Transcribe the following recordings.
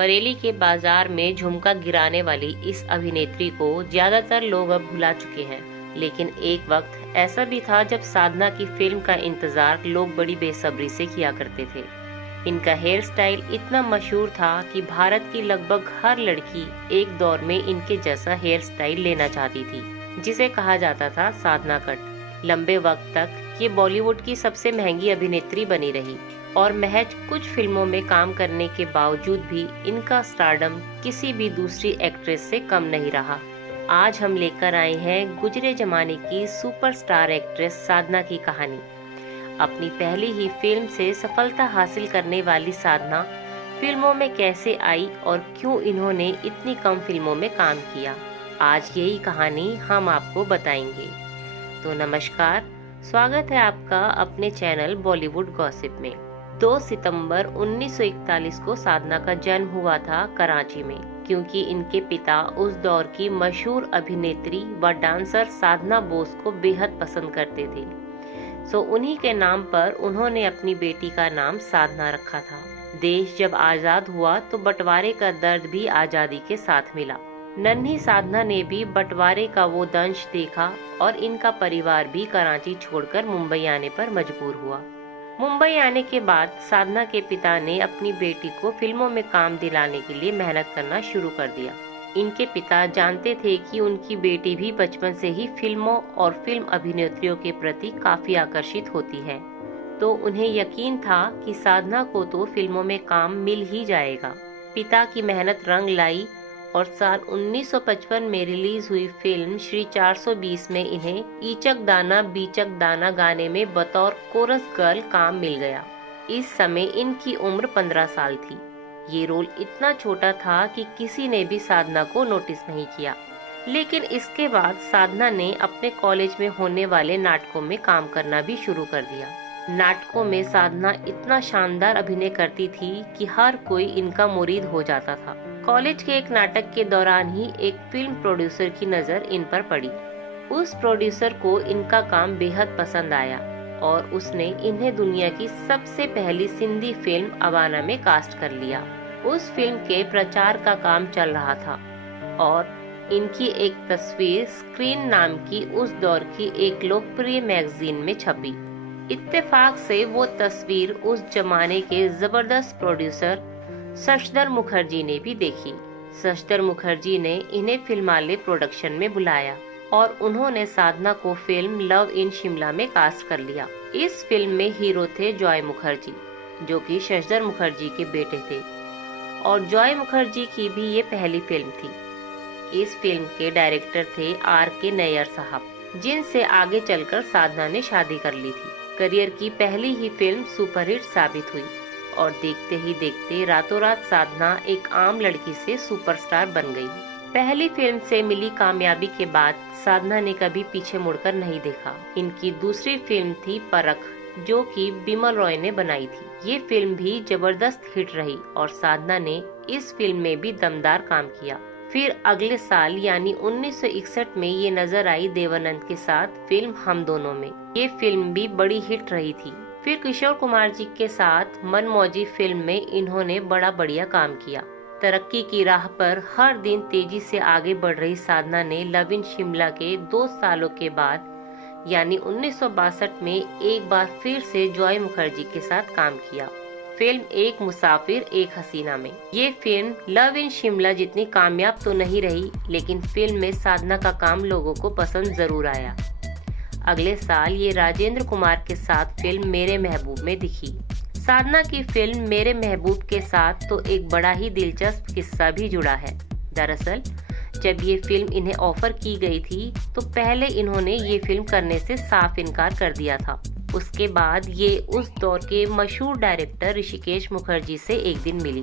बरेली के बाजार में झुमका गिराने वाली इस अभिनेत्री को ज्यादातर लोग अब भुला चुके हैं, लेकिन एक वक्त ऐसा भी था जब साधना की फिल्म का इंतजार लोग बड़ी बेसब्री से किया करते थे। इनका हेयर स्टाइल इतना मशहूर था कि भारत की लगभग हर लड़की एक दौर में इनके जैसा हेयर स्टाइल लेना चाहती थी, जिसे कहा जाता था साधना कट। लंबे वक्त तक ये बॉलीवुड की सबसे महंगी अभिनेत्री बनी रही और महज कुछ फिल्मों में काम करने के बावजूद भी इनका स्टारडम किसी भी दूसरी एक्ट्रेस से कम नहीं रहा। आज हम लेकर आए हैं गुजरे जमाने की सुपरस्टार एक्ट्रेस साधना की कहानी। अपनी पहली ही फिल्म से सफलता हासिल करने वाली साधना फिल्मों में कैसे आई और क्यों इन्होंने इतनी कम फिल्मों में काम किया, आज यही कहानी हम आपको बताएंगे। तो नमस्कार, स्वागत है आपका अपने चैनल बॉलीवुड गॉसिप में। 2 सितंबर 1941 को साधना का जन्म हुआ था कराची में, क्योंकि इनके पिता उस दौर की मशहूर अभिनेत्री व डांसर साधना बोस को बेहद पसंद करते थे। सो उन्हीं के नाम पर उन्होंने अपनी बेटी का नाम साधना रखा था। देश जब आजाद हुआ तो बंटवारे का दर्द भी आजादी के साथ मिला। नन्ही साधना ने भी बंटवारे का वो दंश देखा और इनका परिवार भी कराची छोड़कर मुंबई आने पर मजबूर हुआ। मुंबई आने के बाद साधना के पिता ने अपनी बेटी को फिल्मों में काम दिलाने के लिए मेहनत करना शुरू कर दिया। इनके पिता जानते थे कि उनकी बेटी भी बचपन से ही फिल्मों और फिल्म अभिनेत्रियों के प्रति काफी आकर्षित होती है, तो उन्हें यकीन था कि साधना को तो फिल्मों में काम मिल ही जाएगा। पिता की मेहनत रंग लाई और साल 1955 में रिलीज हुई फिल्म श्री 420 में इन्हें ईचक दाना बीचक दाना गाने में बतौर कोरस गर्ल काम मिल गया। इस समय इनकी उम्र 15 साल थी। ये रोल इतना छोटा था कि किसी ने भी साधना को नोटिस नहीं किया, लेकिन इसके बाद साधना ने अपने कॉलेज में होने वाले नाटकों में काम करना भी शुरू कर दिया। नाटकों में साधना इतना शानदार अभिनय करती थी कि हर कोई इनका मुरीद हो जाता था। कॉलेज के एक नाटक के दौरान ही एक फिल्म प्रोड्यूसर की नजर इन पर पड़ी। उस प्रोड्यूसर को इनका काम बेहद पसंद आया और उसने इन्हें दुनिया की सबसे पहली सिंधी फिल्म अवाना में कास्ट कर लिया। उस फिल्म के प्रचार का काम चल रहा था और इनकी एक तस्वीर स्क्रीन नाम की उस दौर की एक लोकप्रिय मैगजीन में छपी। इत्तेफाक से वो तस्वीर उस जमाने के जबरदस्त प्रोड्यूसर शशधर मुखर्जी ने भी देखी। शशधर मुखर्जी ने इन्हें फिल्माले प्रोडक्शन में बुलाया और उन्होंने साधना को फिल्म लव इन शिमला में कास्ट कर लिया। इस फिल्म में हीरो थे जॉय मुखर्जी, जो कि शशधर मुखर्जी के बेटे थे, और जॉय मुखर्जी की भी ये पहली फिल्म थी। इस फिल्म के डायरेक्टर थे R.K. नैयर साहब, जिनसे आगे चलकर साधना ने शादी कर ली थी। करियर की पहली ही फिल्म सुपरहिट साबित हुई और देखते ही देखते रातों रात साधना एक आम लड़की से सुपरस्टार बन गई। पहली फिल्म से मिली कामयाबी के बाद साधना ने कभी पीछे मुड़कर नहीं देखा। इनकी दूसरी फिल्म थी परख, जो कि बिमल रॉय ने बनाई थी। ये फिल्म भी जबरदस्त हिट रही और साधना ने इस फिल्म में भी दमदार काम किया। फिर अगले साल यानी 1961 में ये नजर आई देवानंद के साथ फिल्म हम दोनों में। ये फिल्म भी बड़ी हिट रही थी। फिर किशोर कुमार जी के साथ मनमौजी फिल्म में इन्होंने बड़ा बढ़िया काम किया। तरक्की की राह पर हर दिन तेजी से आगे बढ़ रही साधना ने लव इन शिमला के 2 सालों के बाद यानी 1962 में एक बार फिर से जॉय मुखर्जी के साथ काम किया, फिल्म एक मुसाफिर एक हसीना में। ये फिल्म लव इन शिमला जितनी कामयाब तो नहीं रही, लेकिन फिल्म में साधना का काम लोगों को पसंद जरूर आया। अगले साल ये राजेंद्र कुमार के साथ फिल्म मेरे महबूब में दिखी। साधना की फिल्म मेरे महबूब के साथ तो एक बड़ा ही दिलचस्प किस्सा भी जुड़ा है। दरअसल जब ये फिल्म इन्हें ऑफर की गई थी तो पहले इन्होंने ये फिल्म करने से साफ इनकार कर दिया था। उसके बाद ये उस दौर के मशहूर डायरेक्टर ऋषिकेश मुखर्जी से एक दिन मिली।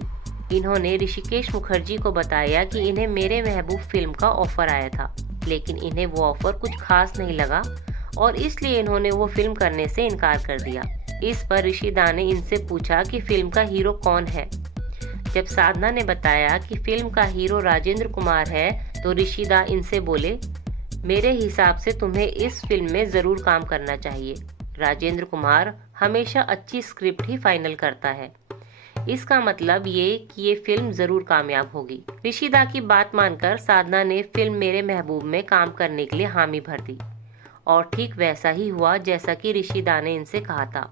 इन्होंने ऋषिकेश मुखर्जी को बताया कि इन्हें मेरे महबूब फिल्म का ऑफर आया था, लेकिन इन्हें वो ऑफर कुछ खास नहीं लगा और इसलिए इन्होंने वो फिल्म करने से इनकार कर दिया। इस पर ऋषिदा ने इनसे पूछा कि फिल्म का हीरो कौन है। जब साधना ने बताया कि फिल्म का हीरो राजेंद्र कुमार है तो ऋषिदा इनसे बोले, मेरे हिसाब से तुम्हें इस फिल्म में जरूर काम करना चाहिए। राजेंद्र कुमार हमेशा अच्छी स्क्रिप्ट ही फाइनल करता है। इसका मतलब ये कि ये फिल्म जरूर कामयाब होगी। ऋषिदा की बात मानकर साधना ने फिल्म मेरे महबूब में काम करने के लिए हामी भर दी और ठीक वैसा ही हुआ जैसा कि ऋषिदा ने इनसे कहा था।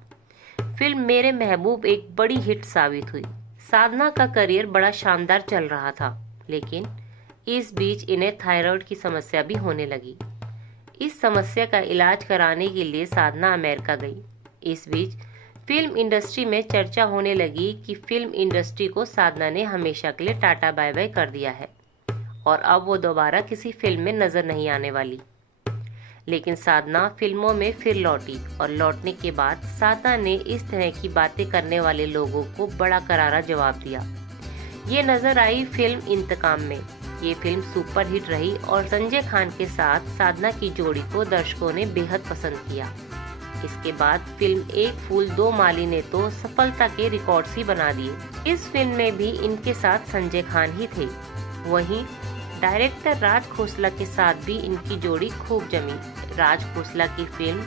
फिल्म मेरे महबूब एक बड़ी हिट साबित हुई। साधना का करियर बड़ा शानदार चल रहा था, लेकिन इस बीच इन्हें थायराइड की समस्या भी होने लगी। इस समस्या का इलाज कराने के लिए साधना अमेरिका गई। इस बीच फिल्म इंडस्ट्री में चर्चा होने लगी कि फिल्म इंडस्ट्री को साधना ने हमेशा के लिए टाटा बाय बाय कर दिया है और अब वो दोबारा किसी फिल्म में नजर नहीं आने वाली। लेकिन साधना फिल्मों में फिर लौटी और लौटने के बाद साधना ने इस तरह की बातें करने वाले लोगों को बड़ा करारा जवाब दिया। ये नजर आई फिल्म इंतकाम में। ये फिल्म सुपरहिट रही और संजय खान के साथ साधना की जोड़ी को दर्शकों ने बेहद पसंद किया। इसके बाद फिल्म एक फूल दो माली ने तो सफलता के रिकॉर्ड्स ही बना दिए। इस फिल्म में भी इनके साथ संजय खान ही थे। वहीं डायरेक्टर राज खोसला के साथ भी इनकी जोड़ी खूब जमी। राज खोसला की फिल्म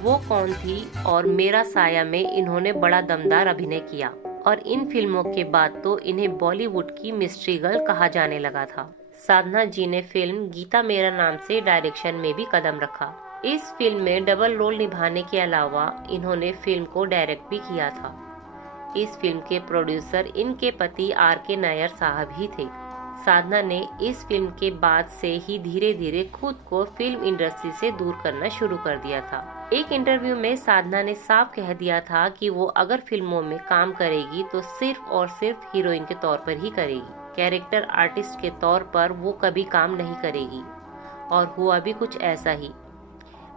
वो कौन थी और मेरा साया में इन्होंने बड़ा दमदार अभिनय किया और इन फिल्मों के बाद तो इन्हें बॉलीवुड की मिस्ट्री गर्ल कहा जाने लगा था। साधना जी ने फिल्म गीता मेरा नाम से डायरेक्शन में भी कदम रखा। इस फिल्म में डबल रोल निभाने के अलावा इन्होंने फिल्म को डायरेक्ट भी किया था। इस फिल्म के प्रोड्यूसर इनके पति R.K. नायर साहब ही थे। साधना ने इस फिल्म के बाद से ही धीरे धीरे खुद को फिल्म इंडस्ट्री से दूर करना शुरू कर दिया था। एक इंटरव्यू में साधना ने साफ कह दिया था कि वो अगर फिल्मों में काम करेगी तो सिर्फ और सिर्फ हीरोइन के तौर पर ही करेगी। कैरेक्टर आर्टिस्ट के तौर पर वो कभी काम नहीं करेगी। और हुआ भी कुछ ऐसा ही।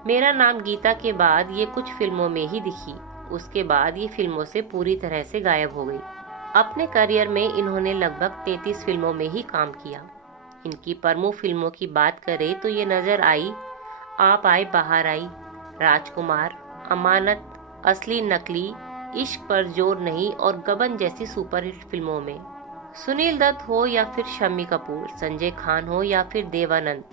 मेरा नाम गीता के बाद ये कुछ फिल्मों में ही दिखी। उसके बाद ये फिल्मों से पूरी तरह से गायब हो गई। अपने करियर में इन्होंने लगभग 33 फिल्मों में ही काम किया। इनकी प्रमुख फिल्मों की बात करें तो ये नजर आई आप आए बाहर आई, राजकुमार, अमानत, असली नकली, इश्क पर जोर नहीं और गबन जैसी सुपरहिट फिल्मों में। सुनील दत्त हो या फिर शम्मी कपूर, संजय खान हो या फिर देवानंद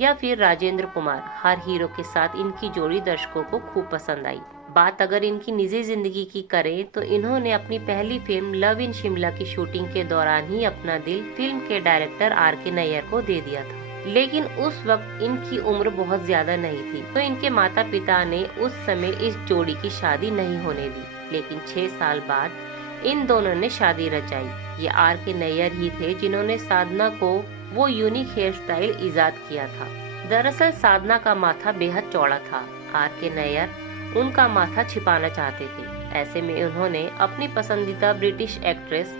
या फिर राजेंद्र कुमार, हर हीरो के साथ इनकी जोड़ी दर्शकों को खूब पसंद आई। बात अगर इनकी निजी जिंदगी की करें तो इन्होंने अपनी पहली फिल्म लव इन शिमला की शूटिंग के दौरान ही अपना दिल फिल्म के डायरेक्टर R.K. नायर को दे दिया था। लेकिन उस वक्त इनकी उम्र बहुत ज्यादा नहीं थी, तो इनके माता पिता ने उस समय इस जोड़ी की शादी नहीं होने दी। लेकिन 6 साल बाद इन दोनों ने शादी रचाई। ये R.K. नायर ही थे जिन्होंने साधना को वो यूनिक हेयर स्टाइल इजाद किया था। दरअसल साधना का माथा बेहद चौड़ा था। R.K. नायर उनका माथा छिपाना चाहते थे। ऐसे में उन्होंने अपनी पसंदीदा ब्रिटिश एक्ट्रेस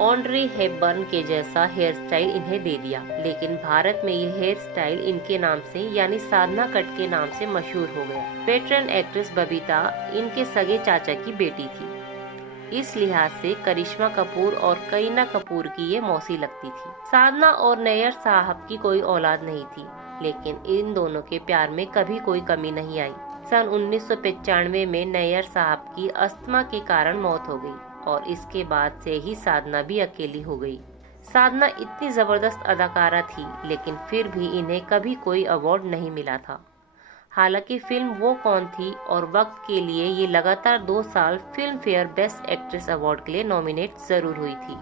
ऑड्री हेपबर्न के जैसा हेयर स्टाइल इन्हें दे दिया। लेकिन भारत में ये हेयर स्टाइल इनके नाम से यानी साधना कट के नाम से मशहूर हो गया। वेटरन एक्ट्रेस बबीता इनके सगे चाचा की बेटी थी। इस लिहाज से करिश्मा कपूर और करीना कपूर की ये मौसी लगती थी। साधना और नायर साहब की कोई औलाद नहीं थी, लेकिन इन दोनों के प्यार में कभी कोई कमी नहीं आई। सन 1995 में नायर साहब की अस्थमा के कारण मौत हो गई और इसके बाद से ही साधना भी अकेली हो गई। साधना इतनी जबरदस्त अदाकारा थी, लेकिन फिर भी इन्हें कभी कोई अवार्ड नहीं मिला था। हालांकि फिल्म वो कौन थी और वक्त के लिए ये लगातार 2 साल film fair best actress award के लिए नॉमिनेट जरूर हुई थी।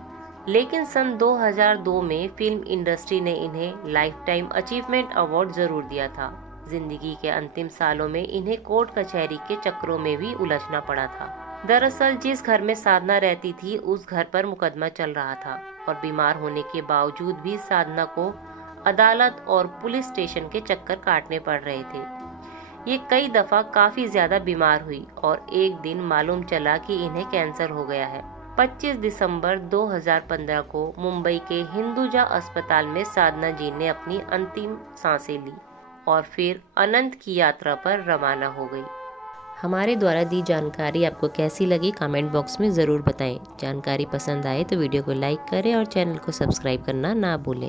लेकिन सन 2002 में फिल्म इंडस्ट्री ने इन्हें लाइफ टाइम अचीवमेंट अवार्ड जरूर दिया था। जिंदगी के अंतिम सालों में इन्हें कोर्ट कचहरी के चक्रों में भी उलझना पड़ा था। दरअसल जिस घर में साधना रहती थी उस घर पर मुकदमा चल रहा था और बीमार होने के बावजूद भी साधना को अदालत और पुलिस स्टेशन के चक्कर काटने पड़ रहे थे। ये कई दफा काफी ज्यादा बीमार हुई और एक दिन मालूम चला कि इन्हें कैंसर हो गया है। 25 दिसंबर 2015 को मुंबई के हिंदुजा अस्पताल में साधना जी ने अपनी अंतिम सांसें ली और फिर अनंत की यात्रा पर रवाना हो गई। हमारे द्वारा दी जानकारी आपको कैसी लगी कमेंट बॉक्स में ज़रूर बताएं। जानकारी पसंद आए तो वीडियो को लाइक करें और चैनल को सब्सक्राइब करना ना भूलें।